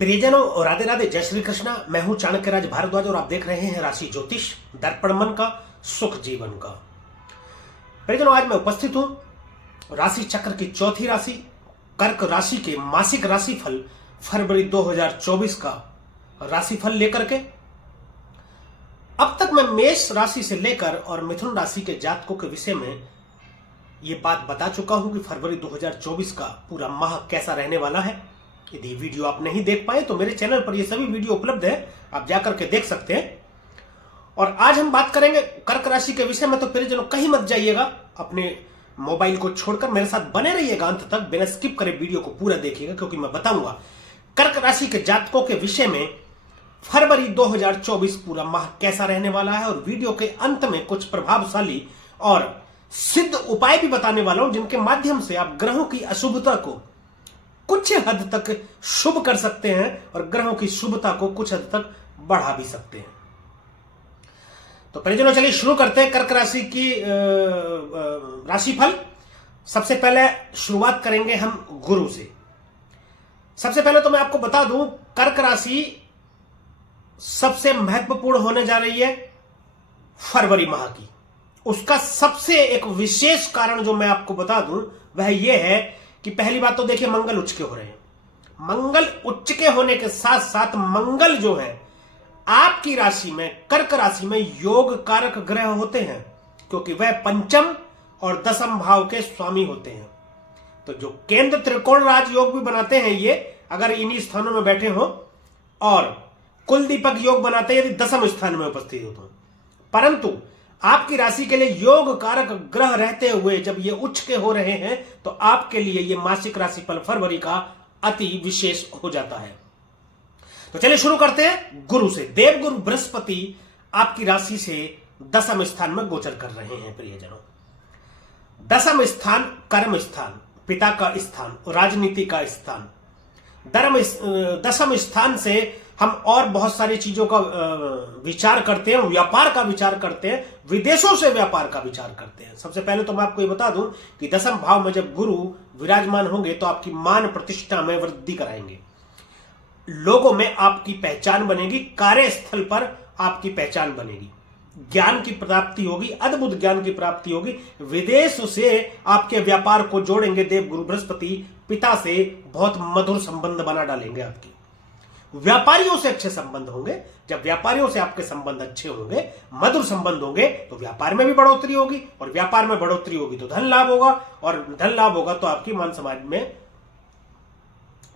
प्रियजनों और राधे राधे, जय श्री कृष्णा। मैं हूं चाणक्यराज भारद्वाज और आप देख रहे हैं राशि ज्योतिष दर्पण मन का सुख जीवन का। प्रियजनों, आज मैं उपस्थित हूं राशि चक्र की चौथी राशि कर्क राशि के मासिक राशिफल फरवरी 2024 का राशिफल लेकर के। अब तक मैं मेष राशि से लेकर और मिथुन राशि के जातकों के विषय में ये बात बता चुका हूं कि फरवरी 2024 का पूरा माह कैसा रहने वाला है। यदि वीडियो आप नहीं देख पाए तो मेरे चैनल पर ये सभी वीडियो उपलब्ध है, आप जाकर के देख सकते हैं। और आज हम बात करेंगे कर्क राशि के विषय में, तो प्रियजनों कहीं मत जाइएगा, अपने मोबाइल को छोड़कर मेरे साथ बने रहिएगा अंत तक, बिना स्किप करे वीडियो को पूरा देखिएगा, क्योंकि मैं बताऊंगा कर्क राशि के जातकों के विषय में फरवरी 2024 पूरा माह कैसा रहने वाला है। और वीडियो के अंत में कुछ प्रभावशाली और सिद्ध उपाय भी बताने वाला हूं, जिनके माध्यम से आप ग्रहों की अशुभता को कुछ हद तक शुभ कर सकते हैं और ग्रहों की शुभता को कुछ हद तक बढ़ा भी सकते हैं। तो परिजनों, चलिए शुरू करते हैं कर्क राशि की राशिफल। सबसे पहले शुरुआत करेंगे हम गुरु से। सबसे पहले तो मैं आपको बता दूं, कर्क राशि सबसे महत्वपूर्ण होने जा रही है फरवरी माह की। उसका सबसे एक विशेष कारण जो मैं आपको बता दूं वह यह है कि पहली बात तो देखिए, मंगल उच्च के हो रहे हैं। मंगल उच्च के होने के साथ साथ मंगल जो है आपकी राशि में, कर्क राशि में योग कारक ग्रह होते हैं, क्योंकि वह पंचम और दसम भाव के स्वामी होते हैं। तो जो केंद्र त्रिकोण राज योग भी बनाते हैं ये, अगर इन्हीं स्थानों में बैठे हो, और कुल दीपक योग बनाते हैं यदि दसम स्थान में उपस्थित हो तो। परंतु आपकी राशि के लिए योग कारक ग्रह रहते हुए जब ये उच्च के हो रहे हैं तो आपके लिए ये मासिक राशिफल फरवरी का अति विशेष हो जाता है। तो चलिए शुरू करते हैं गुरु से। देवगुरु बृहस्पति आपकी राशि से दसम स्थान में गोचर कर रहे हैं। प्रियजनों, दसम स्थान कर्म स्थान, पिता का स्थान, राजनीति का स्थान। दसम स्थान से हम और बहुत सारी चीजों का विचार करते हैं, व्यापार का विचार करते हैं, विदेशों से व्यापार का विचार करते हैं। सबसे पहले तो मैं आपको ये बता दूं कि दसम भाव में जब गुरु विराजमान होंगे तो आपकी मान प्रतिष्ठा में वृद्धि कराएंगे, लोगों में आपकी पहचान बनेगी, कार्यस्थल पर आपकी पहचान बनेगी, ज्ञान की प्राप्ति होगी, अद्भुत ज्ञान की प्राप्ति होगी। विदेश से आपके व्यापार को जोड़ेंगे देवगुरु बृहस्पति, पिता से बहुत मधुर संबंध बना डालेंगे आपकी। व्यापारियों से अच्छे संबंध होंगे। जब व्यापारियों से आपके संबंध अच्छे होंगे, मधुर संबंध होंगे, तो व्यापार में भी बढ़ोतरी होगी, और व्यापार में बढ़ोतरी होगी तो धन लाभ होगा, और धन लाभ होगा तो आपकी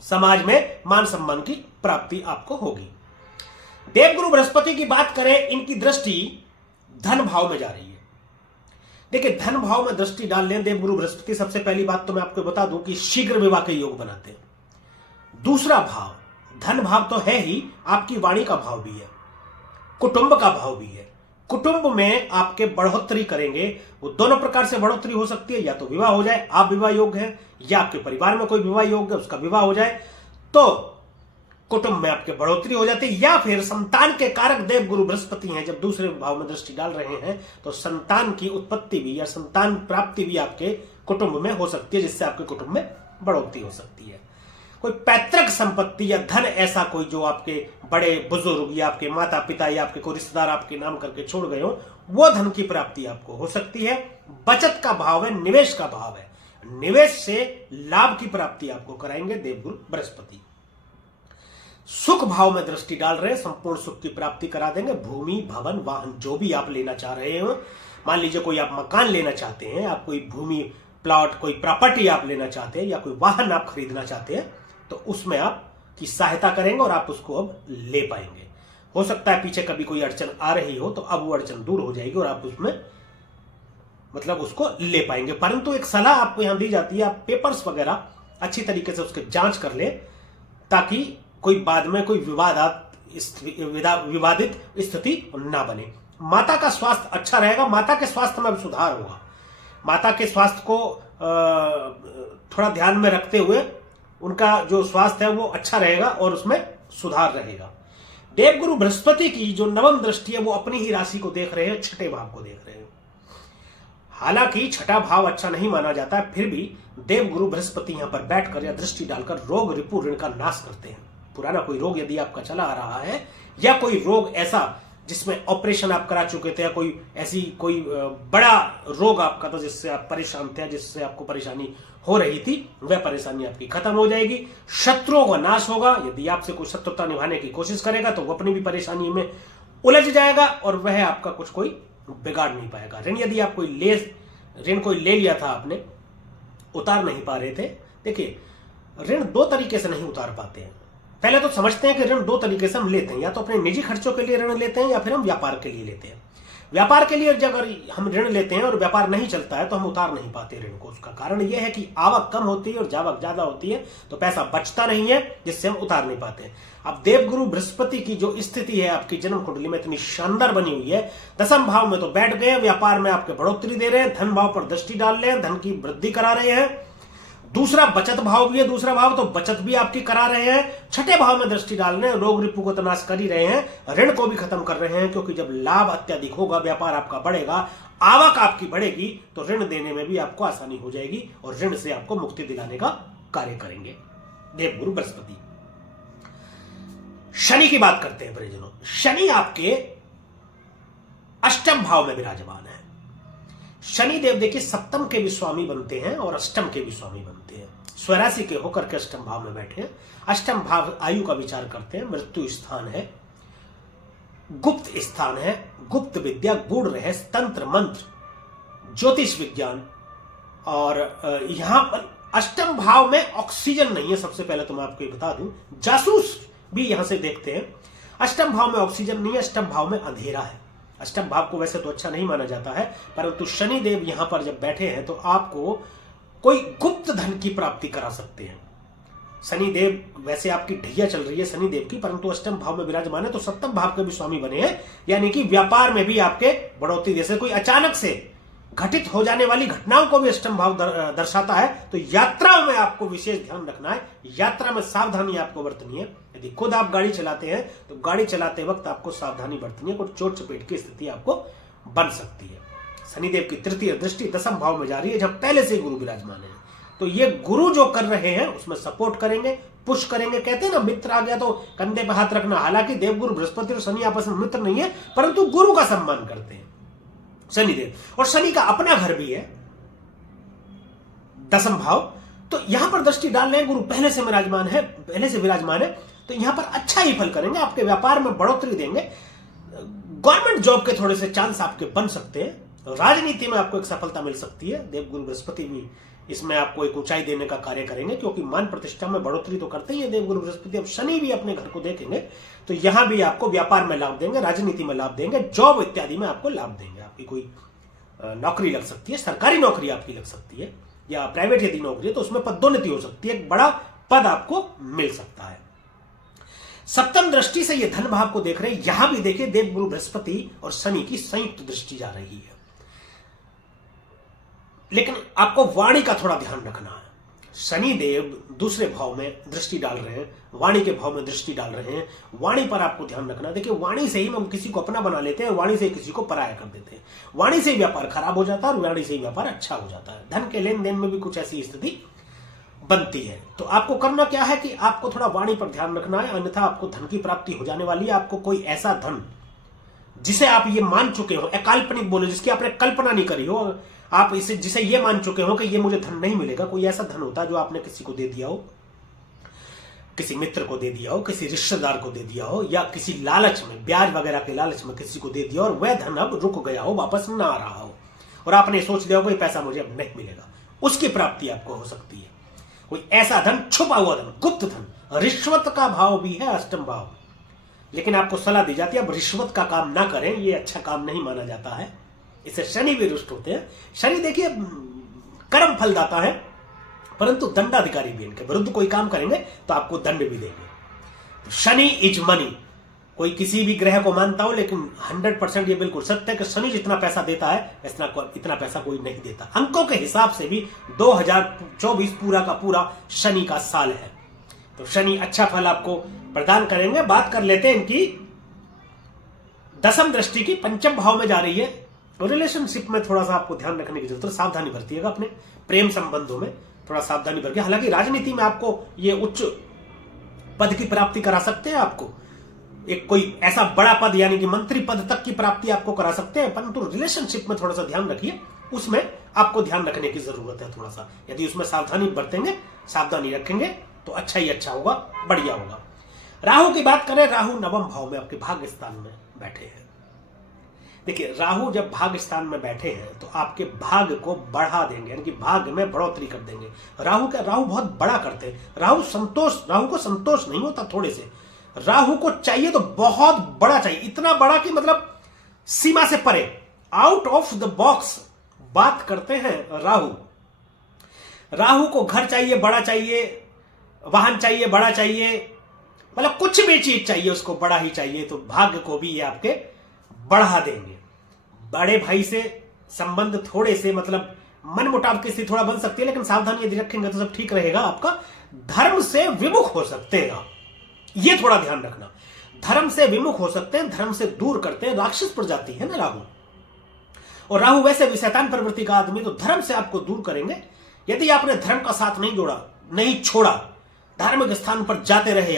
समाज में मान सम्मान की प्राप्ति आपको होगी। देवगुरु बृहस्पति की बात करें, इनकी दृष्टि धन भाव में जा रही है। देखिए, धन भाव में दृष्टि डाल लें देवगुरु बृहस्पति, सबसे पहली बात तो मैं आपको बता दूं कि शीघ्र विवाह के योग बनाते हैं। दूसरा भाव धन भाव तो है ही, आपकी वाणी का भाव भी है, कुटुंब का भाव भी है। कुटुंब में आपके बढ़ोतरी करेंगे। वो दोनों प्रकार से बढ़ोतरी हो सकती है, या तो विवाह हो जाए, आप विवाह योग्य हैं, या आपके परिवार में कोई विवाह योग्य है, उसका विवाह हो जाए तो कुटुंब में आपके बढ़ोतरी हो जाती है। या फिर संतान के कारक देवगुरु बृहस्पति हैं, जब दूसरे भाव में दृष्टि डाल रहे हैं तो संतान की उत्पत्ति भी या संतान प्राप्ति भी आपके कुटुंब में हो सकती है, जिससे आपके कुटुंब में बढ़ोतरी हो सकती है। कोई पैतृक संपत्ति या धन ऐसा कोई जो आपके बड़े बुजुर्ग या आपके माता पिता या आपके कोई रिश्तेदार आपके नाम करके छोड़ गए हो, वो धन की प्राप्ति आपको हो सकती है। बचत का भाव है, निवेश का भाव है, निवेश से लाभ की प्राप्ति आपको कराएंगे देवगुरु बृहस्पति। सुख भाव में दृष्टि डाल रहे हैं, संपूर्ण सुख की प्राप्ति करा देंगे। भूमि, भवन, वाहन जो भी आप लेना चाह रहे हो, मान लीजिए कोई आप मकान लेना चाहते हैं, आप कोई भूमि, प्लॉट, कोई प्रॉपर्टी आप लेना चाहते हैं, या कोई वाहन आप खरीदना चाहते हैं, तो उसमें आपकी सहायता करेंगे और आप उसको अब ले पाएंगे। हो सकता है पीछे कभी कोई अड़चन आ रही हो, तो अब वो अड़चन दूर हो जाएगी और आप उसमें उसको ले पाएंगे। परंतु एक सलाह आपको यहां दी जाती है, आप पेपर्स वगैरह अच्छी तरीके से उसके जांच कर ले, ताकि कोई बाद में कोई विवादित स्थिति ना बने। माता का स्वास्थ्य अच्छा रहेगा, माता के स्वास्थ्य में सुधार होगा। माता के स्वास्थ्य को थोड़ा ध्यान में रखते हुए उनका जो स्वास्थ्य है वो अच्छा रहेगा और उसमें सुधार रहेगा। देवगुरु बृहस्पति की जो नवम दृष्टि है वो अपनी ही राशि को देख रहे हैं, छठे भाव को देख रहे हैं। हालांकि छठा भाव अच्छा नहीं माना जाता है, फिर भी देवगुरु बृहस्पति यहां पर बैठकर या दृष्टि डालकर रोग रिपु ऋण का नाश करते हैं। पुराना कोई रोग यदि आपका चला आ रहा है, या कोई रोग ऐसा जिसमें ऑपरेशन आप करा चुके थे, या कोई बड़ा रोग आपका था जिससे आप परेशान थे, जिससे आपको परेशानी हो रही थी, वह परेशानी आपकी खत्म हो जाएगी। शत्रुओं का नाश होगा। यदि आपसे कोई शत्रुता निभाने की कोशिश करेगा तो वो अपनी भी परेशानी में उलझ जाएगा और वह आपका कुछ कोई बिगाड़ नहीं पाएगा। ऋण यदि आप ऋण कोई ले लिया था, आपने उतार नहीं पा रहे थे। देखिए, ऋण दो तरीके से नहीं उतार पाते हैं। पहले तो समझते हैं कि ऋण दो तरीके से हम लेते हैं, या तो अपने निजी खर्चों के लिए ऋण लेते हैं, या फिर हम व्यापार के लिए लेते हैं। व्यापार के लिए अगर हम ऋण लेते हैं और व्यापार नहीं चलता है तो हम उतार नहीं पाते ऋण को। उसका कारण यह है कि आवक कम होती है और जावक ज्यादा होती है, तो पैसा बचता नहीं है, जिससे हम उतार नहीं पाते। अब देवगुरु बृहस्पति की जो स्थिति है आपकी जन्म कुंडली में इतनी शानदार बनी हुई है, दसम भाव में तो बैठ गए, व्यापार में आपके बढ़ोतरी दे रहे हैं, धन भाव पर दृष्टि डाल रहे हैं, धन की वृद्धि करा रहे हैं। दूसरा बचत भाव भी है, दूसरा भाव तो बचत भी आपकी करा रहे हैं। छठे भाव में दृष्टि डाल रहे हैं, रोग रिपु को तनाश कर ही रहे हैं, ऋण को भी खत्म कर रहे हैं। क्योंकि जब लाभ अत्यधिक होगा, व्यापार आपका बढ़ेगा, आवक आपकी बढ़ेगी, तो ऋण देने में भी आपको आसानी हो जाएगी और ऋण से आपको मुक्ति दिलाने का कार्य करेंगे देवगुरु बृहस्पति। शनि की बात करते हैं परिजनों। शनि आपके अष्टम भाव में विराजमान है। शनि देव देखिए सप्तम के भी स्वामी बनते हैं और अष्टम के भी स्वामी बनते हैं। स्वराशि के होकर के अष्टम भाव में बैठे हैं। अष्टम भाव आयु का विचार करते हैं, मृत्यु स्थान है, गुप्त स्थान है, गुप्त विद्या, गूढ़ रहस्य, तंत्र मंत्र, ज्योतिष विज्ञान। और यहां पर अष्टम भाव में ऑक्सीजन नहीं है। सबसे पहले तो मैं आपको बता दूं, जासूस भी यहां से देखते हैं। अष्टम भाव में ऑक्सीजन नहीं है, अष्टम भाव में अंधेरा है। अष्टम भाव को वैसे तो अच्छा नहीं माना जाता है, परंतु शनि देव यहां पर जब बैठे हैं तो आपको कोई गुप्त धन की प्राप्ति करा सकते हैं। शनि देव वैसे आपकी ढैया चल रही है शनि देव की, परंतु अष्टम भाव में विराजमान है तो सप्तम भाव के भी स्वामी बने हैं। यानी कि व्यापार में भी आपके बढ़ोतरी, जैसे कोई अचानक से घटित हो जाने वाली घटनाओं को भी अष्टम भाव दर्शाता है। तो यात्राओं में आपको विशेष ध्यान रखना है, यात्रा में सावधानी आपको बरतनी है। यदि खुद आप गाड़ी चलाते हैं तो गाड़ी चलाते वक्त आपको सावधानी बरतनी है, कुछ चोट चपेट की स्थिति आपको बन सकती है। शनिदेव की तृतीय दृष्टि दसम भाव में जा रही है, जब पहले से गुरु विराजमान है। तो ये गुरु जो कर रहे हैं उसमें सपोर्ट करेंगे, पुश करेंगे। कहते हैं ना, मित्र आ गया तो कंधे पर हाथ रखना। हालांकि देवगुरु बृहस्पति और शनि आपस में मित्र नहीं है, परंतु गुरु का सम्मान करते हैं शनिदेव। और शनि का अपना घर भी है दसम भाव, तो यहां पर दृष्टि डाल रहे हैं। गुरु पहले से विराजमान है, तो यहां पर अच्छा ही फल करेंगे, आपके व्यापार में बढ़ोतरी देंगे। गवर्नमेंट जॉब के थोड़े से चांस आपके बन सकते हैं, राजनीति में आपको एक सफलता मिल सकती है। देवगुरु बृहस्पति भी इसमें आपको एक ऊंचाई देने का कार्य करेंगे, क्योंकि मान प्रतिष्ठा में बढ़ोतरी तो करते ही है देवगुरु बृहस्पति। अब शनि भी अपने घर को देखेंगे तो यहां भी आपको व्यापार में लाभ देंगे, राजनीति में लाभ देंगे, जॉब इत्यादि में आपको लाभ देंगे। आपकी कोई नौकरी लग सकती है, सरकारी नौकरी आपकी लग सकती है, या प्राइवेट यदि नौकरी है तो उसमें पदोन्नति हो सकती है, एक बड़ा पद आपको मिल सकता है। सप्तम दृष्टि से ये धन भाव को देख रहे हैं। यहां भी देखिए देवगुरु बृहस्पति और शनि की संयुक्त दृष्टि जा रही है। लेकिन आपको वाणी का थोड़ा ध्यान रखना है। शनि देव दूसरे भाव में दृष्टि डाल रहे हैं, वाणी के भाव में दृष्टि डाल रहे हैं। वाणी पर आपको ध्यान रखना। देखिए, वाणी से ही हम किसी को अपना बना लेते हैं, वाणी से किसी को पराया कर देते हैं। वाणी से व्यापार खराब हो जाता है और वाणी से व्यापार अच्छा हो जाता है। धन के लेन देन में भी कुछ ऐसी स्थिति बनती है। तो आपको करना क्या है कि आपको थोड़ा वाणी पर ध्यान रखना है, अन्यथा आपको धन की प्राप्ति हो जाने वाली है। आपको कोई ऐसा धन जिसे आप ये मान चुके हो, अकाल्पनिक बोलो, जिसकी आपने कल्पना नहीं करी हो, आप इसे जिसे ये मान चुके हो कि ये मुझे धन नहीं मिलेगा, कोई ऐसा धन होता है जो आपने किसी को दे दिया हो, किसी मित्र को दे दिया हो, किसी रिश्तेदार को दे दिया हो, या किसी लालच में, ब्याज वगैरह के लालच में किसी को दे दिया और वह धन अब रुक गया हो, वापस ना आ रहा हो, और आपने सोच लिया हो कि पैसा मुझे अब नहीं मिलेगा, उसकी प्राप्ति आपको हो सकती है। कोई ऐसा धन, छुपा हुआ धन, गुप्त धन। रिश्वत का भाव भी है अष्टम भाव, लेकिन आपको सलाह दी जाती है अब रिश्वत का काम ना करें, ये अच्छा काम नहीं माना जाता है, इससे शनि भी रुष्ट होते हैं। शनि देखिए कर्म फलदाता है, परंतु दंडाधिकारी भी। इनके विरुद्ध कोई काम करेंगे तो आपको दंड भी देंगे। Shani is money. कोई किसी भी ग्रह को मानता हो, लेकिन 100% ये बिल्कुल सत्य है कि शनि जितना पैसा देता है इतना पैसा कोई नहीं देता। अंकों के हिसाब से भी 2024 पूरा का पूरा शनि का साल है, तो शनि अच्छा फल आपको प्रदान करेंगे। बात कर लेते हैं इनकी दसम दृष्टि की, पंचम भाव में जा रही है। रिलेशनशिप में थोड़ा सा आपको ध्यान रखने की जरूरत है, सावधानी बरतिएगा। अपने प्रेम संबंधों में थोड़ा सावधानी बरतिए। हालांकि राजनीति में आपको ये उच्च पद की प्राप्ति करा सकते हैं आपको, एक कोई ऐसा बड़ा पद यानी कि मंत्री पद तक की प्राप्ति आपको करा सकते हैं। परंतु रिलेशनशिप में थोड़ा सा ध्यान रखिए, उसमें आपको ध्यान रखने की जरूरत है थोड़ा सा। यदि उसमें सावधानी बरतेंगे, सावधानी रखेंगे तो अच्छा ही अच्छा होगा, बढ़िया होगा। राहु की बात करें, राहु नवम भाव में आपके भाग्य स्थान में बैठे हैं। देखिए, राहु जब भाग्य स्थान में बैठे हैं तो आपके भाग्य को बढ़ा देंगे, यानी कि भाग्य में बढ़ोतरी कर देंगे। राहु बहुत बड़ा करते हैं। राहु को संतोष नहीं होता थोड़े से, राहु को चाहिए तो बहुत बड़ा चाहिए, इतना बड़ा कि मतलब सीमा से परे, आउट ऑफ द बॉक्स बात करते हैं राहु। राहु को घर चाहिए, बड़ा चाहिए, वाहन चाहिए, बड़ा चाहिए, मतलब कुछ भी चीज चाहिए उसको बड़ा ही चाहिए। तो भाग्य को भी ये आपके बढ़ा देंगे। बड़े भाई से संबंध थोड़े से मतलब मन मुटाव की स्थिति थोड़ा बन सकती है, लेकिन सावधानी यदि रखेंगे तो सब ठीक रहेगा। आपका धर्म से विमुख हो सकते हैं आप, ये थोड़ा ध्यान रखना। धर्म से विमुख हो सकते हैं, धर्म से दूर करते हैं। राक्षस प्रजाति है ना राहु, और राहु वैसे भी शैतान प्रवृत्ति का आदमी, तो धर्म से आपको दूर करेंगे। यदि आपने धर्म का साथ नहीं छोड़ा, धार्मिक स्थान पर जाते रहे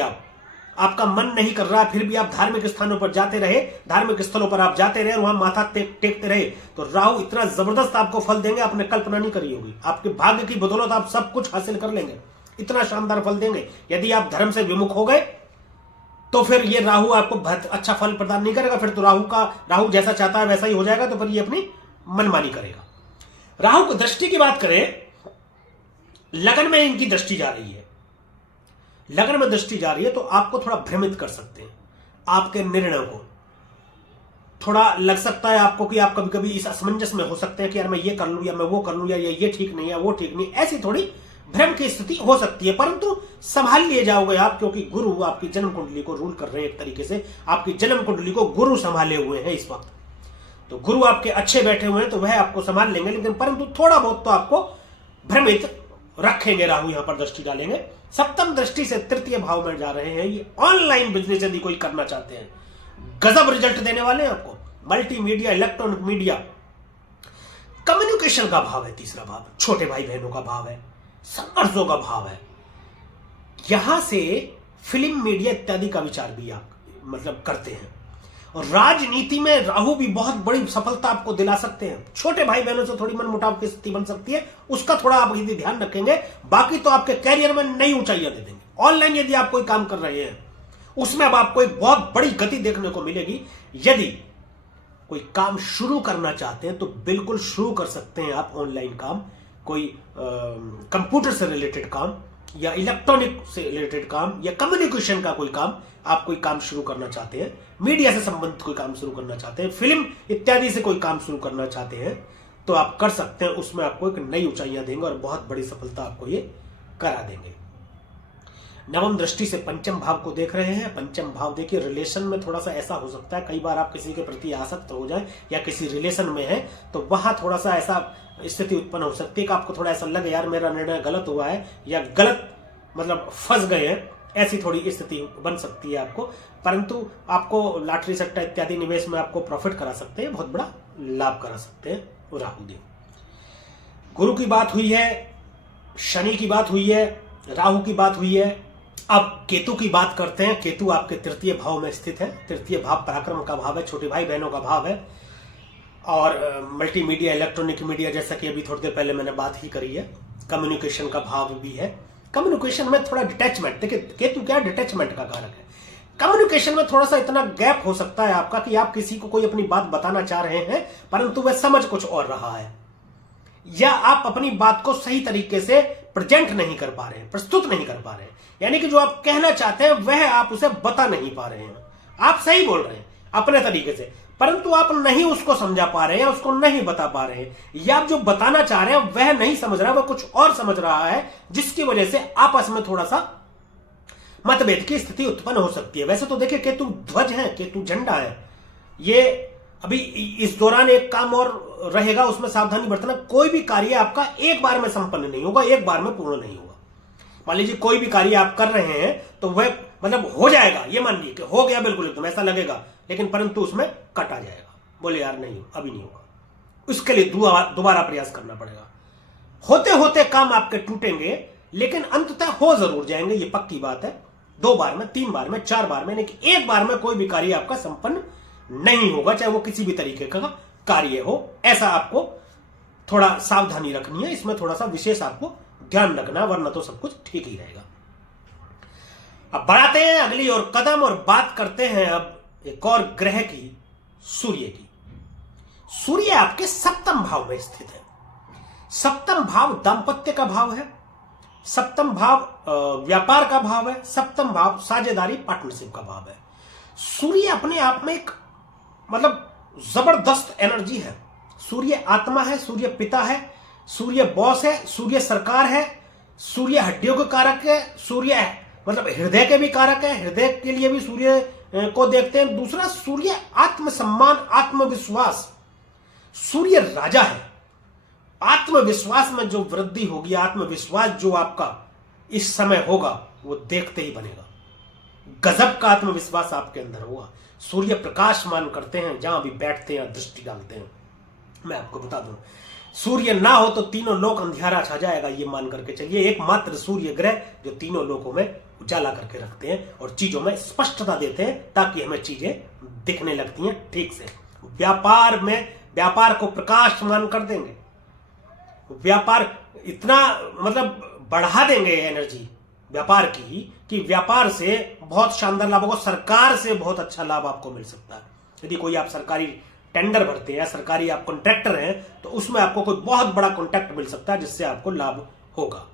आपका मन नहीं कर रहा है, फिर भी आप धार्मिक स्थानों पर जाते रहे, धार्मिक स्थलों पर आप जाते रहे और वहां माथा टेकते रहे, तो राहु इतना जबरदस्त आपको फल देंगे, आपने कल्पना नहीं करी होगी। आपके भाग्य की बदौलत आप सब कुछ हासिल कर लेंगे, इतना शानदार फल देंगे। यदि आप धर्म से विमुख हो गए तो फिर ये राहु आपको अच्छा फल प्रदान नहीं करेगा। फिर तो राहु जैसा चाहता है वैसा ही हो जाएगा, तो फिर ये अपनी मनमानी करेगा। राहु की दृष्टि की बात करें, लगन में इनकी दृष्टि जा रही है, लगन में दृष्टि जा रही है, तो आपको थोड़ा भ्रमित कर सकते हैं। आपके निर्णय को थोड़ा लग सकता है आपको कि आप कभी कभी इस असमंजस में हो सकते हैं कि यार मैं ये कर लूं या मैं वो कर लूं, या ये ठीक नहीं है वो ठीक नहीं, ऐसी थोड़ी भ्रम की स्थिति हो सकती है। परंतु संभाल लिए जाओगे आप, क्योंकि गुरु आपकी जन्म कुंडली को रूल कर रहे हैं। एक तरीके से आपकी जन्म कुंडली को गुरु संभाले हुए हैं इस वक्त, तो गुरु आपके अच्छे बैठे हुए हैं, तो वह आपको संभाल लेंगे। लेकिन परंतु थोड़ा बहुत तो आपको भ्रमित रखेंगे। राहु यहां पर दृष्टि डालेंगे, सप्तम दृष्टि से तृतीय भाव में जा रहे हैं। ये ऑनलाइन बिजनेस यदि कोई करना चाहते हैं, गजब रिजल्ट देने वाले हैं आपको। मल्टीमीडिया, इलेक्ट्रॉनिक मीडिया, कम्युनिकेशन का भाव है तीसरा भाव, छोटे भाई बहनों का भाव है, संघर्षों का भाव है। यहां से फिल्म, मीडिया इत्यादि का विचार भी आप मतलब करते हैं। और राजनीति में राहु भी बहुत बड़ी सफलता आपको दिला सकते हैं। छोटे भाई बहनों से थोड़ी मनमुटाव की स्थिति बन सकती है, उसका थोड़ा आप यदि ध्यान रखेंगे, बाकी तो आपके कैरियर में नई ऊंचाइयां दे देंगे। ऑनलाइन यदि आप कोई काम कर रहे हैं, उसमें अब आपको एक बहुत बड़ी गति देखने को मिलेगी। यदि कोई काम शुरू करना चाहते हैं तो बिल्कुल शुरू कर सकते हैं आप ऑनलाइन काम, कोई कंप्यूटर से रिलेटेड काम या इलेक्ट्रॉनिक से रिलेटेड काम या कम्युनिकेशन का कोई काम, आप कोई काम शुरू करना चाहते हैं, मीडिया से संबंधित कोई काम शुरू करना चाहते हैं, फिल्म इत्यादि से कोई काम शुरू करना चाहते हैं, तो आप कर सकते हैं। उसमें आपको एक नई ऊंचाइयां देंगे और बहुत बड़ी सफलता आपको ये करा देंगे। नवम दृष्टि से पंचम भाव को देख रहे हैं। पंचम भाव देखिए, रिलेशन में थोड़ा सा ऐसा हो सकता है, कई बार आप किसी के प्रति आसक्त हो जाए या किसी रिलेशन में है, तो वहां थोड़ा सा ऐसा स्थिति उत्पन्न हो सकती है कि आपको थोड़ा ऐसा लगे यार मेरा निर्णय गलत हुआ है या गलत मतलब फंस गए हैं, ऐसी थोड़ी स्थिति बन सकती है आपको। परंतु आपको लॉटरी सट्टा इत्यादि निवेश में आपको प्रॉफिट करा सकते हैं, बहुत बड़ा लाभ करा सकते हैं राहु देव। गुरु की बात हुई है, शनि की बात हुई है, राहु की बात हुई है। अब केतु की बात करते हैं। केतु आपके तृतीय भाव में स्थित है। तृतीय भाव पराक्रम का भाव है, छोटे भाई बहनों का भाव है, और मल्टीमीडिया, इलेक्ट्रॉनिक मीडिया, जैसा कि अभी थोड़ी देर पहले मैंने बात ही करी है, कम्युनिकेशन का भाव भी है। कम्युनिकेशन में थोड़ा डिटैचमेंट, देखिए केतु क्या डिटैचमेंट का कारक है। कम्युनिकेशन में थोड़ा सा इतना गैप हो सकता है आपका कि आप किसी को कोई अपनी बात बताना चाह रहे हैं, परंतु वह समझ कुछ और रहा है, या आप अपनी बात को सही तरीके से प्रेजेंट नहीं कर पा रहे हैं, प्रस्तुत नहीं कर पा रहे हैं। यानी कि जो आप कहना चाहते हैं वह आप उसे बता नहीं पा रहे हैं। आप सही बोल रहे हैं अपने तरीके से, परंतु आप नहीं उसको समझा पा रहे हैं, उसको नहीं बता पा रहे हैं, या आप जो बताना चाह रहे हैं वह नहीं समझ रहा है, वह कुछ और समझ रहा है, जिसकी वजह से आपस में थोड़ा सा मतभेद की स्थिति उत्पन्न हो सकती है। वैसे तो देखिए केतु ध्वज है, केतु झंडा है। ये अभी इस दौरान एक काम और रहेगा, उसमें सावधानी बरतना। कोई भी कार्य आपका एक बार में संपन्न नहीं होगा, एक बार में पूर्ण नहीं होगा। मान लीजिए कोई भी कार्य आप कर रहे हैं तो वह मतलब हो जाएगा, ये मान लीजिए कि हो गया बिल्कुल एकदम ऐसा लगेगा, लेकिन परंतु उसमें कट आ जाएगा, बोले यार नहीं अभी नहीं होगा, इसके लिए दोबारा प्रयास करना पड़ेगा। होते होते काम आपके टूटेंगे, लेकिन अंततः हो जरूर जाएंगे, ये पक्की बात है। 2 बार में, 3 बार में, 4 बार में, लेकिन एक बार में कोई भी कार्य आपका संपन्न नहीं होगा, चाहे वो किसी भी तरीके का कार्य हो। ऐसा आपको थोड़ा सावधानी रखनी है, इसमें थोड़ा सा विशेष आपको ध्यान रखना, वरना तो सब कुछ ठीक ही रहेगा। अब बढ़ाते हैं अगली और कदम और बात करते हैं अब एक और ग्रह की, सूर्य की। सूर्य आपके सप्तम भाव में स्थित है। सप्तम भाव दांपत्य का भाव है, सप्तम भाव व्यापार का भाव है, सप्तम भाव साझेदारी पार्टनरशिप का भाव है। सूर्य अपने आप में एक मतलब जबरदस्त एनर्जी है। सूर्य आत्मा है, सूर्य पिता है, सूर्य बॉस है, सूर्य सरकार है, सूर्य हड्डियों के कारक है, सूर्य मतलब हृदय के भी कारक है, हृदय के लिए भी सूर्य को देखते हैं। दूसरा, सूर्य आत्मसम्मान, आत्मविश्वास, सूर्य राजा है। आत्मविश्वास में जो वृद्धि होगी, आत्मविश्वास जो आपका इस समय होगा, वो देखते ही बनेगा। गजब का आत्मविश्वास आपके अंदर होगा। सूर्य प्रकाशमान करते हैं जहां भी बैठते हैं, दृष्टि डालते हैं। मैं आपको बता दूं, सूर्य ना हो तो तीनों लोक अंधियारा छा जाएगा, ये मान करके चलिए। एकमात्र सूर्य ग्रह जो तीनों लोकों में उजाला करके रखते हैं और चीजों में स्पष्टता देते हैं, ताकि हमें चीजें दिखने लगती हैं ठीक से। व्यापार में व्यापार को प्रकाशमान कर देंगे, व्यापार इतना मतलब बढ़ा देंगे एनर्जी व्यापार की कि व्यापार से बहुत शानदार लाभ होगा। सरकार से बहुत अच्छा लाभ आपको मिल सकता है। यदि कोई आप सरकारी टेंडर भरते हैं, सरकारी आप कॉन्ट्रैक्टर हैं, तो उसमें आपको कोई बहुत बड़ा कॉन्ट्रैक्ट मिल सकता है जिससे आपको लाभ होगा।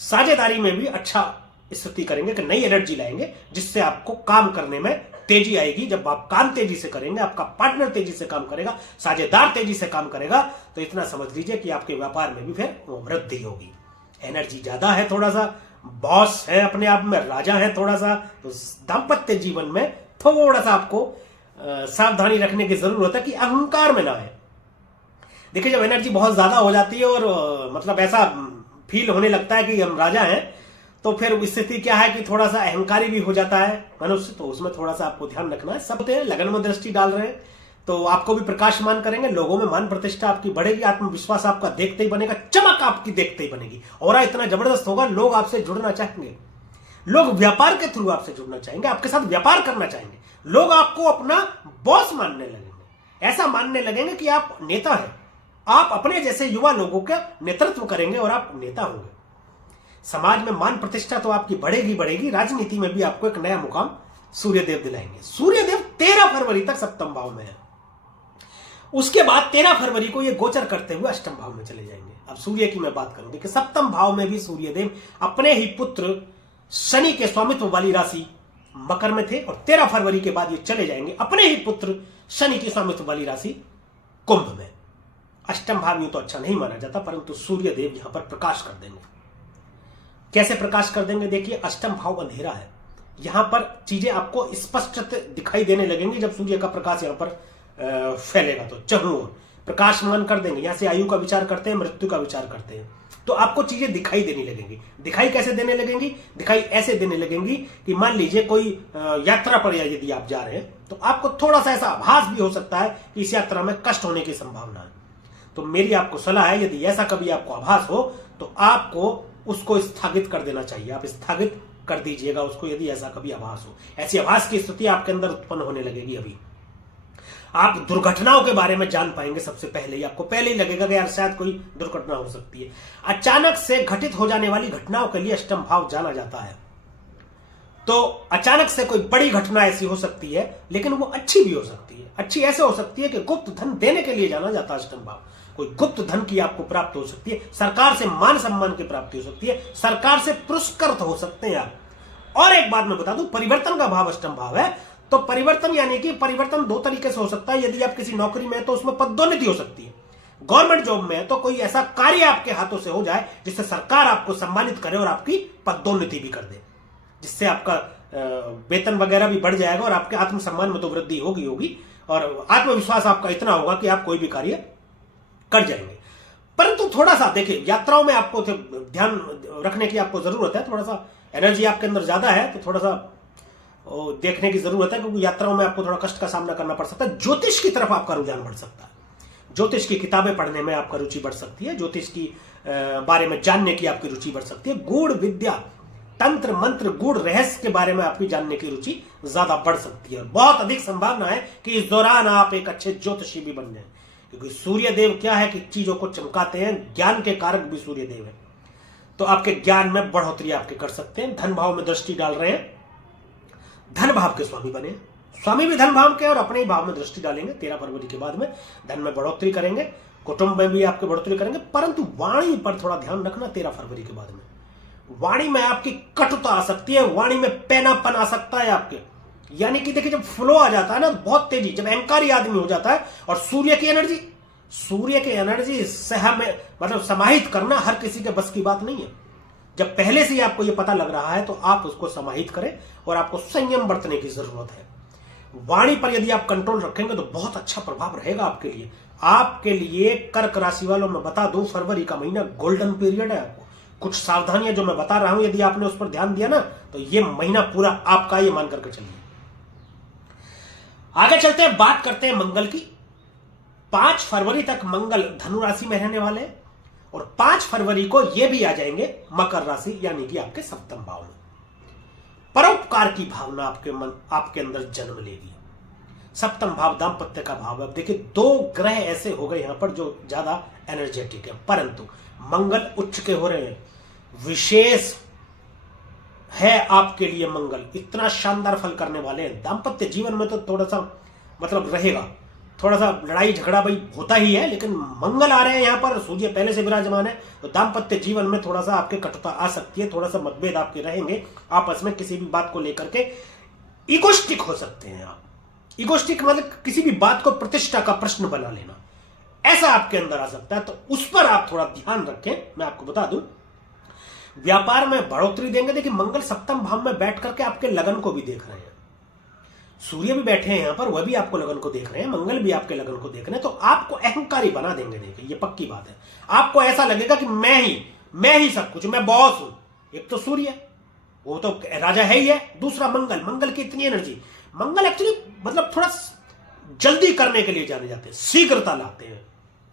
साझेदारी में भी अच्छा स्थिति करेंगे कि नई एनर्जी लाएंगे जिससे आपको काम करने में तेजी आएगी। जब आप काम तेजी से करेंगे, आपका पार्टनर तेजी से काम करेगा, साझेदार तेजी से काम करेगा, तो इतना समझ लीजिए कि आपके व्यापार में भी फिर वृद्धि होगी। एनर्जी ज्यादा है, थोड़ा सा बॉस है, अपने आप में राजा है थोड़ा सा, तो दाम्पत्य जीवन में थोड़ा सा आपको सावधानी रखने की जरूरत है कि अहंकार में ना आए। देखिए, जब एनर्जी बहुत ज्यादा हो जाती है और मतलब ऐसा फील होने लगता है कि हम राजा हैं, तो फिर स्थिति क्या है कि थोड़ा सा अहंकारी भी हो जाता है मनुष्य, तो उसमें थोड़ा सा आपको ध्यान रखना है। सब लगन में दृष्टि डाल रहे हैं तो आपको भी प्रकाशमान करेंगे, लोगों में मान प्रतिष्ठा आपकी बढ़ेगी, आत्मविश्वास आपका देखते ही बनेगा, चमक आपकी देखते ही बनेगी, और इतना जबरदस्त होगा, लोग आपसे जुड़ना चाहेंगे, लोग व्यापार के थ्रू आपसे जुड़ना चाहेंगे, आपके साथ व्यापार करना चाहेंगे, लोग आपको अपना बॉस मानने लगेंगे, ऐसा मानने लगेंगे कि आप नेता हैं, आप अपने जैसे युवा लोगों का नेतृत्व करेंगे और आप नेता होंगे। समाज में मान प्रतिष्ठा तो आपकी बढ़ेगी बढ़ेगी, राजनीति में भी आपको एक नया मुकाम सूर्यदेव दिलाएंगे। सूर्यदेव 13 फरवरी तक सप्तम भाव में है, उसके बाद 13 फरवरी को ये गोचर करते हुए अष्टम भाव में चले जाएंगे। अब सूर्य की मैं बात करूंगी कि सप्तम भाव में भी सूर्यदेव अपने ही पुत्र शनि के स्वामित्व वाली राशि मकर में थे, और 13 फरवरी के बाद ये चले जाएंगे अपने ही पुत्र शनि की स्वामित्व वाली राशि कुंभ में। अष्टम भाव यूं तो अच्छा नहीं माना जाता, परंतु सूर्यदेव यहां पर प्रकाश कर देंगे। कैसे प्रकाश कर देंगे? देखिए, अष्टम भाव अंधेरा है, यहां पर चीजें आपको स्पष्ट दिखाई देने लगेंगी जब सूर्य का प्रकाश यहां पर फैलेगा, तो चहुं ओर प्रकाशमान कर देंगे। यहां से आयु का विचार करते हैं, मृत्यु का विचार करते हैं, तो आपको चीजें दिखाई देने लगेंगी। दिखाई कैसे देने लगेंगी? दिखाई ऐसे देने लगेंगी कि मान लीजिए कोई यात्रा पर यदि आप जा रहे हैं, तो आपको थोड़ा सा ऐसा आभास भी हो सकता है कि इस यात्रा में कष्ट होने की संभावना है। तो मेरी आपको सलाह है, यदि ऐसा कभी आपको आभास हो तो आपको उसको स्थगित कर देना चाहिए। आप स्थगित कर दीजिएगा उसको, यदि ऐसा कभी आभास हो। ऐसी आभास की स्थिति आपके अंदर उत्पन्न होने लगेगी। अभी आप दुर्घटनाओं के बारे में जान पाएंगे सबसे पहले ही, आपको पहले ही लगेगा कि यार शायद कोई दुर्घटना हो सकती है। अचानक से घटित हो जाने वाली घटनाओं के लिए अष्टम भाव जाना जाता है। तो अचानक से कोई बड़ी घटना ऐसी हो सकती है, लेकिन वो अच्छी भी हो सकती है। अच्छी ऐसे हो सकती है कि गुप्त धन देने के लिए जाना जाता है अष्टम भाव। कोई गुप्त धन की आपको प्राप्ति हो सकती है, सरकार से मान सम्मान की प्राप्ति हो सकती है, सरकार से पुरस्कृत हो सकते हैं आप। और एक बात मैं बता दूं, परिवर्तन का भाव अष्टम भाव है, तो परिवर्तन यानी कि परिवर्तन 2 तरीके से हो सकता है। यदि आप किसी नौकरी में है तो उसमें पदोन्नति हो सकती है। गवर्नमेंट जॉब में है तो कोई ऐसा कार्य आपके हाथों से हो जाए जिससे सरकार आपको सम्मानित करे और आपकी पदोन्नति भी कर दे, जिससे आपका वेतन वगैरह भी बढ़ जाएगा और आपके आत्मसम्मान में तो वृद्धि होगी और आत्मविश्वास आपका इतना होगा कि आप कोई भी कार्य कर जाएंगे। परंतु थोड़ा सा देखिए, यात्राओं में आपको ध्यान रखने की आपको जरूरत है। थोड़ा सा एनर्जी आपके अंदर ज्यादा है तो थोड़ा सा देखने की जरूरत है, क्योंकि यात्राओं में आपको थोड़ा कष्ट का सामना करना पड़ सकता है। ज्योतिष की तरफ आपका रुझान बढ़ सकता है, ज्योतिष की किताबें पढ़ने में आपका रुचि बढ़ सकती है, ज्योतिष की बारे में जानने की आपकी रुचि बढ़ सकती है। गूढ़ विद्या तंत्र मंत्र गूढ़ रहस्य के बारे में आपकी जानने की रुचि ज्यादा बढ़ सकती है। बहुत अधिक संभावना है कि इस दौरान आप एक अच्छे ज्योतिषी भी बन जाए, क्योंकि सूर्य देव क्या है कि चीजों को चमकाते हैं, ज्ञान के कारक भी सूर्य देव है। तो आपके ज्ञान में बढ़ोतरी आपके कर सकते हैं। धन भाव में दृष्टि डाल रहे हैं, धन भाव के स्वामी बने, स्वामी भी धन भाव के और अपने ही भाव में दृष्टि डालेंगे। 13 फरवरी के बाद में धन में बढ़ोतरी करेंगे, कुटुंब में भी आपके बढ़ोतरी करेंगे, परंतु वाणी पर थोड़ा ध्यान रखना। 13 फरवरी के बाद में वाणी में आपकी कटुता आ सकती है, वाणी में पैनापन आ सकता है आपके, यानी कि देखिए जब फ्लो आ जाता है ना बहुत तेजी, जब अहंकारी आदमी हो जाता है, और सूर्य की एनर्जी मतलब समाहित करना हर किसी के बस की बात नहीं है। जब पहले से ही आपको यह पता लग रहा है तो आप उसको समाहित करें और आपको संयम बरतने की जरूरत है। वाणी पर यदि आप कंट्रोल रखेंगे तो बहुत अच्छा प्रभाव रहेगा आपके लिए। आपके लिए कर्क राशि वालों में बता दूं, फरवरी का महीना गोल्डन पीरियड है। आपको कुछ सावधानियां जो मैं बता रहा हूं, यदि आपने उस पर ध्यान दिया ना तो यह महीना पूरा आपका, ये मान करके चलिए। आगे चलते हैं, बात करते हैं मंगल की। 5 फरवरी तक मंगल धनु राशि में रहने वाले हैं और 5 फरवरी को ये भी आ जाएंगे मकर राशि, यानी कि आपके 7वें भाव में। परोपकार की भावना आपके अंदर जन्म लेगी। 7वां भाव दाम्पत्य का भाव है। अब देखिए 2 ग्रह ऐसे हो गए यहां पर जो ज्यादा एनर्जेटिक है, परंतु मंगल उच्च के हो रहे हैं, विशेष है आपके लिए। मंगल इतना शानदार फल करने वाले हैं। दाम्पत्य जीवन में तो थोड़ा सा मतलब रहेगा, थोड़ा सा लड़ाई झगड़ा भाई होता ही है, लेकिन मंगल आ रहे हैं यहां पर, सूर्य पहले से विराजमान है, तो दाम्पत्य जीवन में थोड़ा सा आपके कटुता आ सकती है, थोड़ा सा मतभेद आपके रहेंगे आपस में, किसी भी बात को लेकर के इगोस्टिक हो सकते हैं आप। इगोस्टिक मतलब किसी भी बात को प्रतिष्ठा का प्रश्न बना लेना, ऐसा आपके अंदर आ सकता है, तो उस पर आप थोड़ा ध्यान रखें। मैं आपको बता दूं, व्यापार में बढ़ोतरी देंगे। देखिए मंगल 7वें भाव में बैठ करके आपके लगन को भी देख रहे हैं, सूर्य भी बैठे हैं यहां पर, वह भी आपको लगन को देख रहे हैं, मंगल भी आपके लगन को देख रहे हैं, तो आपको अहंकारी बना देंगे। देखिए ये पक्की बात है, आपको ऐसा लगेगा कि मैं ही सब कुछ, मैं बॉस हूं। एक तो सूर्य, वो तो राजा है ही है, दूसरा मंगल की इतनी एनर्जी। मंगल एक्चुअली मतलब थोड़ा जल्दी करने के लिए जाने जाते हैं, शीघ्रता लाते हैं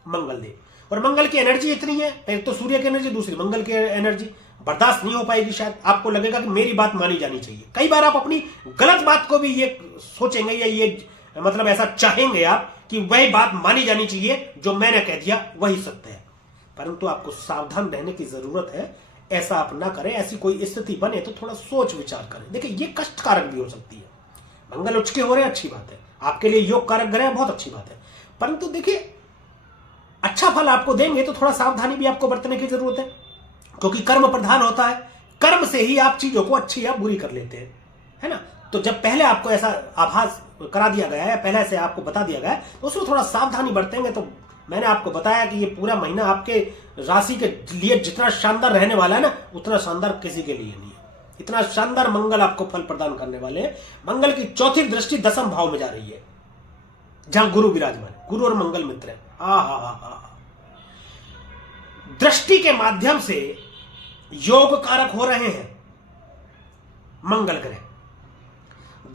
मंगल देव, और मंगल की एनर्जी इतनी है, एक तो सूर्य की एनर्जी, दूसरी मंगल की एनर्जी, बर्दाश्त नहीं हो पाएगी। शायद आपको लगेगा कि मेरी बात मानी जानी चाहिए। कई बार आप अपनी गलत बात को भी ये सोचेंगे या ये मतलब ऐसा चाहेंगे आप कि वही बात मानी जानी चाहिए, जो मैंने कह दिया वही सत्य है, परंतु आपको सावधान रहने की जरूरत है। ऐसा आप ना करें, ऐसी कोई स्थिति बने तो थोड़ा सोच विचार करें। देखिए ये कष्टकारक भी हो सकती है। मंगल उच्च के हो रहे हैं, अच्छी बात है, आपके लिए योग कारक ग्रह है, बहुत अच्छी बात है, परंतु देखिए अच्छा फल आपको देंगे तो थोड़ा सावधानी भी आपको बरतने की जरूरत है, क्योंकि कर्म प्रधान होता है। कर्म से ही आप चीजों को अच्छी या बुरी कर लेते हैं, है ना। तो जब पहले आपको ऐसा आभास करा दिया गया है, पहले से आपको बता दिया गया है, तो उसमें थोड़ा सावधानी बरतेंगे तो मैंने आपको बताया कि ये पूरा महीना आपके राशि के लिए जितना शानदार रहने वाला है ना, उतना शानदार किसी के लिए नहीं है। इतना शानदार मंगल आपको फल प्रदान करने वाले हैं। मंगल की चौथी दृष्टि 10वें भाव में जा रही है, जहां गुरु विराजमान है, गुरु और मंगल मित्र है। दृष्टि के माध्यम से योग कारक हो रहे हैं मंगल ग्रह,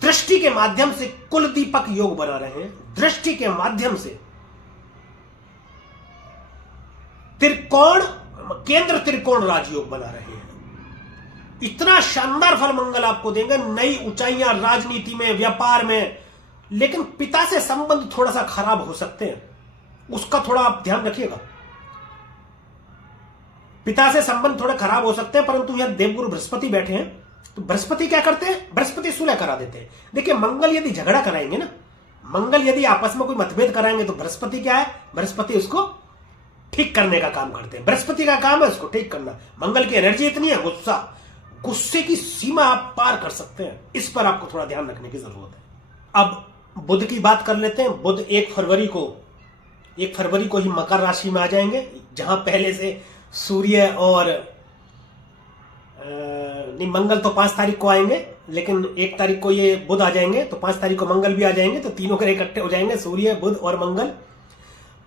दृष्टि के माध्यम से कुल दीपक योग बना रहे हैं, दृष्टि के माध्यम से केंद्र त्रिकोण राजयोग बना रहे हैं। इतना शानदार फल मंगल आपको देंगे, नई ऊंचाइयां राजनीति में, व्यापार में। लेकिन पिता से संबंध थोड़ा सा खराब हो सकते हैं, उसका थोड़ा आप ध्यान रखिएगा। पिता से संबंध थोड़े खराब हो सकते हैं, परंतु यहां देवगुरु बृहस्पति बैठे हैं, तो बृहस्पति क्या करते हैं, बृहस्पति सुलह करा देते हैं। देखिए मंगल यदि झगड़ा कराएंगे ना, मंगल यदि आपस में कोई मतभेद कराएंगे, तो बृहस्पति क्या है, बृहस्पति उसको ठीक करने का काम करते हैं। बृहस्पति का काम है उसको ठीक करना। मंगल की एनर्जी इतनी है, गुस्से की सीमा आप पार कर सकते हैं, इस पर आपको थोड़ा ध्यान रखने की जरूरत है। अब बुध की बात कर लेते हैं। बुध 1 फरवरी को ही मकर राशि में आ जाएंगे, जहां पहले से सूर्य और नहीं, मंगल तो 5 तारीख को आएंगे, लेकिन 1 तारीख को ये बुध आ जाएंगे, तो 5 तारीख को मंगल भी आ जाएंगे, तो तीनों ग्रह इकट्ठे हो जाएंगे, सूर्य बुध और मंगल।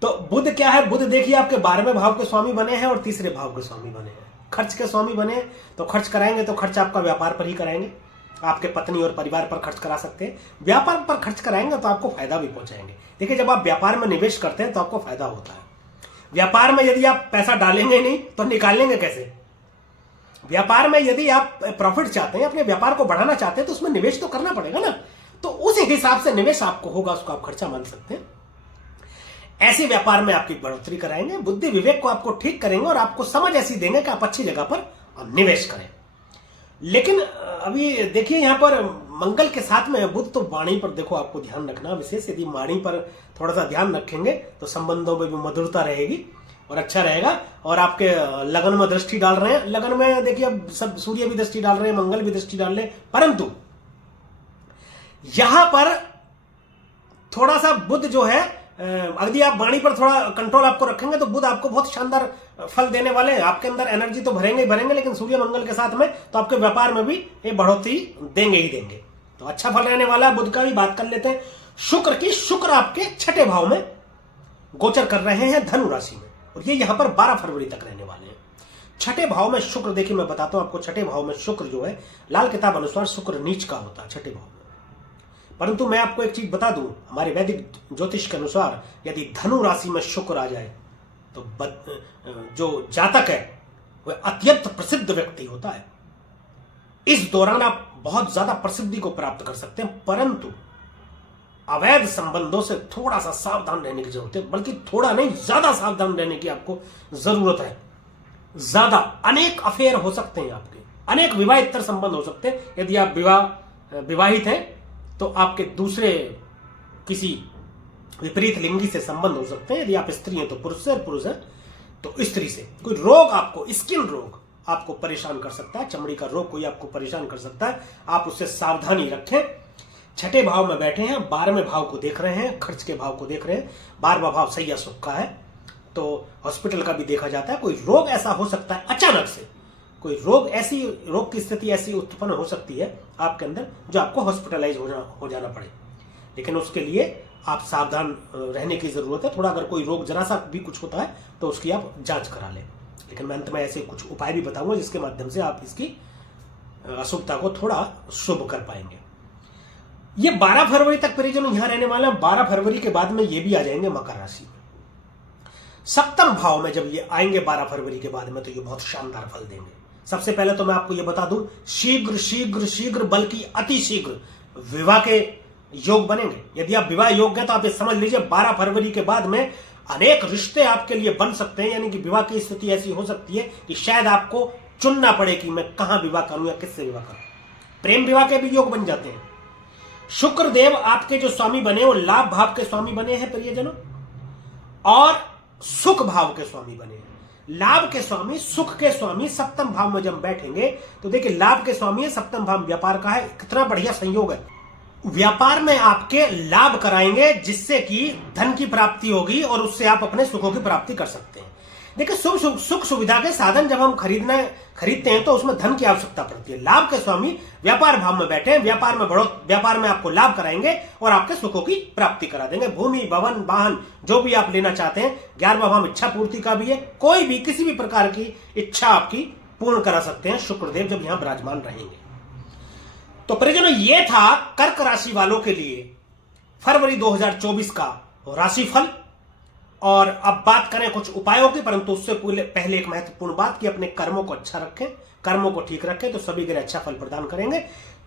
तो बुध क्या है, बुध देखिए आपके 12वें भाव के स्वामी बने हैं और तीसरे भाव के स्वामी बने हैं, खर्च के स्वामी बने। तो खर्च कराएंगे तो खर्च आपका व्यापार पर ही कराएंगे, आपके पत्नी और परिवार पर खर्च करा सकते हैं। व्यापार पर खर्च कराएंगे तो आपको फायदा भी पहुंचाएंगे। देखिए जब आप व्यापार में निवेश करते हैं तो आपको फायदा होता है। व्यापार में यदि आप पैसा डालेंगे नहीं तो निकालेंगे कैसे। व्यापार में यदि आप प्रॉफिट चाहते हैं, अपने व्यापार को बढ़ाना चाहते हैं, तो उसमें निवेश तो करना पड़ेगा ना। तो उस हिसाब से निवेश आपको होगा, उसको आप खर्चा मान सकते हैं। ऐसे व्यापार में आपकी बढ़ोतरी कराएंगे, बुद्धि विवेक को आपको ठीक करेंगे और आपको समझ ऐसी देंगे कि आप अच्छी जगह पर निवेश करें। लेकिन अभी देखिए यहां पर मंगल के साथ में बुध, तो वाणी पर देखो आपको ध्यान रखना विशेष। यदि वाणी पर थोड़ा सा ध्यान रखेंगे तो संबंधों में भी मधुरता रहेगी और अच्छा रहेगा। और आपके लगन में दृष्टि डाल रहे हैं, लगन में देखिए अब सब सूर्य भी दृष्टि डाल रहे हैं, मंगल भी दृष्टि डाल रहे हैं, परंतु यहां पर थोड़ा सा बुध जो है, यदि आप वाणी पर थोड़ा कंट्रोल आपको रखेंगे तो बुध आपको बहुत शानदार फल देने वाले हैं। आपके अंदर एनर्जी तो भरेंगे ही भरेंगे, लेकिन सूर्य मंगल के साथ में तो आपके व्यापार में भी ये बढ़ोतरी देंगे ही देंगे। तो अच्छा फल रहने वाला है। बुध का भी बात कर लेते हैं शुक्र की। शुक्र आपके छठे भाव में गोचर कर रहे हैं धनु राशि में, और ये यहां पर 12 फरवरी तक रहने वाले हैं। छठे भाव में शुक्र, देखिए मैं बताता हूं आपको, छठे भाव में शुक्र जो है, लाल किताब अनुसार शुक्र नीच का होता है छठे भाव में। परंतु मैं आपको एक चीज बता दूं, हमारे वैदिक ज्योतिष के अनुसार यदि धनु राशि में शुक्र आ जाए तो जो जातक है वह अत्यंत प्रसिद्ध व्यक्ति होता है। इस दौरान आप बहुत ज्यादा प्रसिद्धि को प्राप्त कर सकते हैं, परंतु अवैध संबंधों से थोड़ा सा सावधान रहने की जरूरत है। बल्कि थोड़ा नहीं, ज्यादा सावधान रहने की आपको जरूरत है। ज्यादा, अनेक अफेयर हो सकते हैं आपके, अनेक विवाहितर संबंध हो सकते हैं। यदि आप विवाहित हैं तो आपके दूसरे किसी विपरीत लिंगी से संबंध हो सकते हैं। यदि आप स्त्री हैं तो पुरुष से, और पुरुष है तो स्त्री से। कोई रोग आपको, स्किन रोग आपको परेशान कर सकता है, चमड़ी का रोग कोई आपको परेशान कर सकता है, आप उससे सावधानी रखें। छठे भाव में बैठे हैं, 12वें भाव को देख रहे हैं, खर्च के भाव को देख रहे हैं। 12वां भाव सही या सुख का है, तो हॉस्पिटल का भी देखा जाता है। कोई रोग ऐसा हो सकता है अचानक से, कोई रोग की स्थिति ऐसी उत्पन्न हो सकती है आपके अंदर जो आपको हॉस्पिटलाइज हो जाना पड़े। लेकिन उसके लिए आप सावधान रहने की जरूरत है। थोड़ा अगर कोई रोग जरा सा भी कुछ होता है तो उसकी आप जांच करा लें। लेकिन मैं अंत में ऐसे कुछ उपाय भी बताऊंगा जिसके माध्यम से आप इसकी अशुभता को थोड़ा शुभ कर पाएंगे। ये 12 फरवरी तक परिजन यहां रहने वाला है। 12 फरवरी के बाद में ये भी आ जाएंगे मकर राशि में। सप्तम भाव में जब ये आएंगे 12 फरवरी के बाद में, तो ये बहुत शानदार फल देंगे। सबसे पहले तो मैं आपको ये बता दूं, शीघ्र शीघ्र शीघ्र बल्कि अति शीघ्र विवाह के योग बनेंगे। यदि आप विवाह योग्य हैं तो आप ये समझ लीजिए 12 फरवरी के बाद में अनेक रिश्ते आपके लिए बन सकते हैं। यानी कि विवाह की स्थिति ऐसी हो सकती है कि शायद आपको चुनना पड़े कि मैं कहां विवाह करूं या किससे विवाह करूं। प्रेम विवाह के भी योग बन जाते हैं। शुक्र देव आपके जो स्वामी बने वो लाभ भाव के स्वामी बने हैं प्रियजनों, और सुख भाव के स्वामी बने हैं। लाभ के स्वामी, सुख के स्वामी सप्तम भाव में जब बैठेंगे तो देखिए लाभ के स्वामी है, सप्तम भाव व्यापार का है। कितना बढ़िया संयोग है। व्यापार में आपके लाभ कराएंगे जिससे कि धन की प्राप्ति होगी और उससे आप अपने सुखों की प्राप्ति कर सकते हैं। देखिए सुख सुविधा के साधन जब हम खरीदते हैं तो उसमें धन की आवश्यकता पड़ती है। लाभ के स्वामी व्यापार भाव में बैठे, व्यापार में आपको लाभ कराएंगे और आपके सुखों की प्राप्ति करा देंगे। भूमि, भवन, वाहन जो भी आप लेना चाहते हैं। 11वां भाव इच्छा पूर्ति का भी है। कोई भी किसी भी प्रकार की इच्छा आपकी पूर्ण करा सकते हैं शुक्रदेव जब यहां विराजमान रहेंगे। तो परिजनों ये था कर्क राशि वालों के लिए फरवरी 2024 का राशिफल। और अब बात करें कुछ उपायों की, परंतु उससे पहले एक महत्वपूर्ण बात कि अपने कर्मों को अच्छा रखें, कर्मों को ठीक रखें तो सभी ग्रह अच्छा फल प्रदान करेंगे।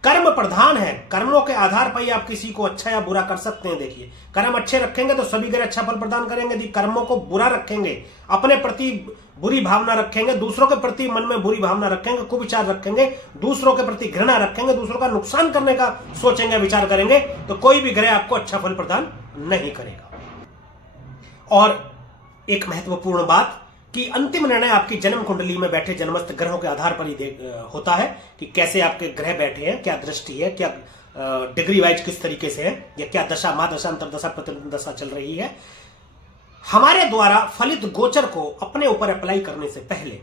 कर्म प्रधान है, कर्मों के आधार पर ही आप किसी को अच्छा या बुरा कर सकते हैं। देखिए कर्म अच्छे रखेंगे तो सभी ग्रह अच्छा फल प्रदान करेंगे। यदि कर्मों को बुरा रखेंगे, अपने प्रति बुरी भावना रखेंगे, दूसरों के प्रति मन में बुरी भावना रखेंगे, कुविचार रखेंगे, दूसरों के प्रति घृणा रखेंगे, दूसरों का नुकसान करने का सोचेंगे, विचार करेंगे, तो कोई भी ग्रह आपको अच्छा फल प्रदान नहीं करेगा। और एक महत्वपूर्ण बात कि अंतिम निर्णय आपकी जन्म कुंडली में बैठे जन्मस्थ ग्रहों के आधार पर ही होता है कि कैसे आपके ग्रह बैठे हैं, क्या दृष्टि है, क्या डिग्री वाइज किस तरीके से है, या क्या दशा, महादशा, अंतरदशा, प्रतिदशा चल रही है। हमारे द्वारा फलित गोचर को अपने ऊपर अप्लाई करने से पहले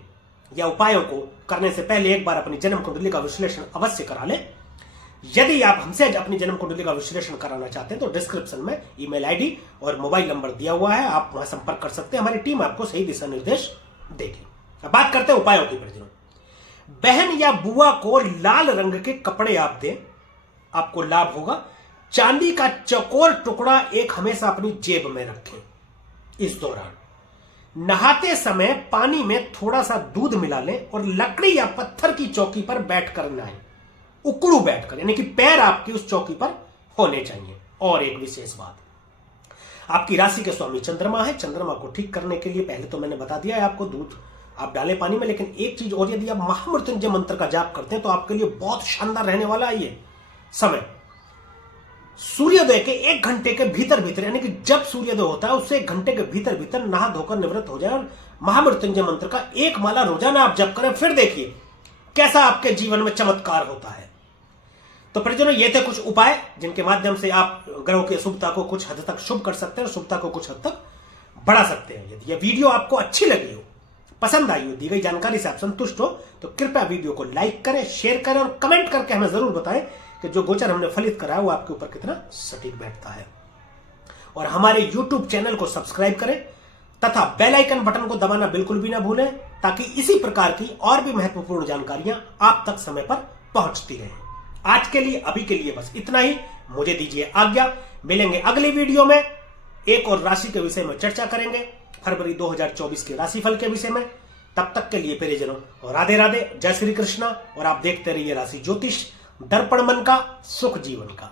या उपायों को करने से पहले एक बार अपनी जन्म कुंडली का विश्लेषण अवश्य करा लें। यदि आप हमसे अपनी जन्म कुंडली का विश्लेषण कराना चाहते हैं तो डिस्क्रिप्शन में ईमेल आईडी और मोबाइल नंबर दिया हुआ है, आप वहां संपर्क कर सकते हैं। हमारी टीम आपको सही दिशा निर्देश देगी। अब बात करते हैं उपायों की। परिजनों, बहन या बुआ को लाल रंग के कपड़े आप दें, आपको लाभ होगा। चांदी का चौकोर टुकड़ा एक हमेशा अपनी जेब में रखें इस दौरान। नहाते समय पानी में थोड़ा सा दूध मिला लें और लकड़ी या पत्थर की चौकी पर बैठकर नहाएं, उकड़ू बैठकर, यानी कि पैर आपकी उस चौकी पर होने चाहिए। और एक विशेष बात, आपकी राशि के स्वामी चंद्रमा है। चंद्रमा को ठीक करने के लिए पहले तो मैंने बता दिया है आपको, दूध आप डालें पानी में, लेकिन एक चीज और, यदि आप महामृत्युंजय मंत्र का जाप करते हैं तो आपके लिए बहुत शानदार रहने वाला है ये समय। सूर्योदय के 1 घंटे के भीतर भीतर, यानी कि जब सूर्योदय होता है उससे 1 घंटे के भीतर भीतर नहा धोकर निवृत्त हो जाए और महामृत्युंजय मंत्र का 1 माला रोजाना आप जप करें, फिर देखिए कैसा आपके जीवन में चमत्कार होता है। तो परिजनों, ये थे कुछ उपाय जिनके माध्यम से आप ग्रहों की अशुभता को कुछ हद तक शुभ कर सकते हैं और शुभता को कुछ हद तक बढ़ा सकते हैं। यदि यह वीडियो आपको अच्छी लगी हो, पसंद आई हो, दी गई जानकारी से आप संतुष्ट हो, तो कृपया वीडियो को लाइक करें, शेयर करें और कमेंट करके हमें जरूर बताएं कि जो गोचर हमने फलित करा है वो आपके ऊपर कितना सटीक बैठता है। और हमारे YouTube चैनल को सब्सक्राइब करें तथा बेल आइकन बटन को दबाना बिल्कुल भी ना भूलें, ताकि इसी प्रकार की और भी महत्वपूर्ण जानकारियां आप तक समय पर पहुंचती रहें। आज के लिए, अभी के लिए बस इतना ही। मुझे दीजिए आज्ञा, मिलेंगे अगली वीडियो में। एक और राशि के विषय में चर्चा करेंगे, फरवरी 2024 के राशिफल के विषय में। तब तक के लिए परिजनों राधे राधे, जय श्री कृष्णा। और आप देखते रहिए राशि ज्योतिष, दर्पण मन का, सुख जीवन का।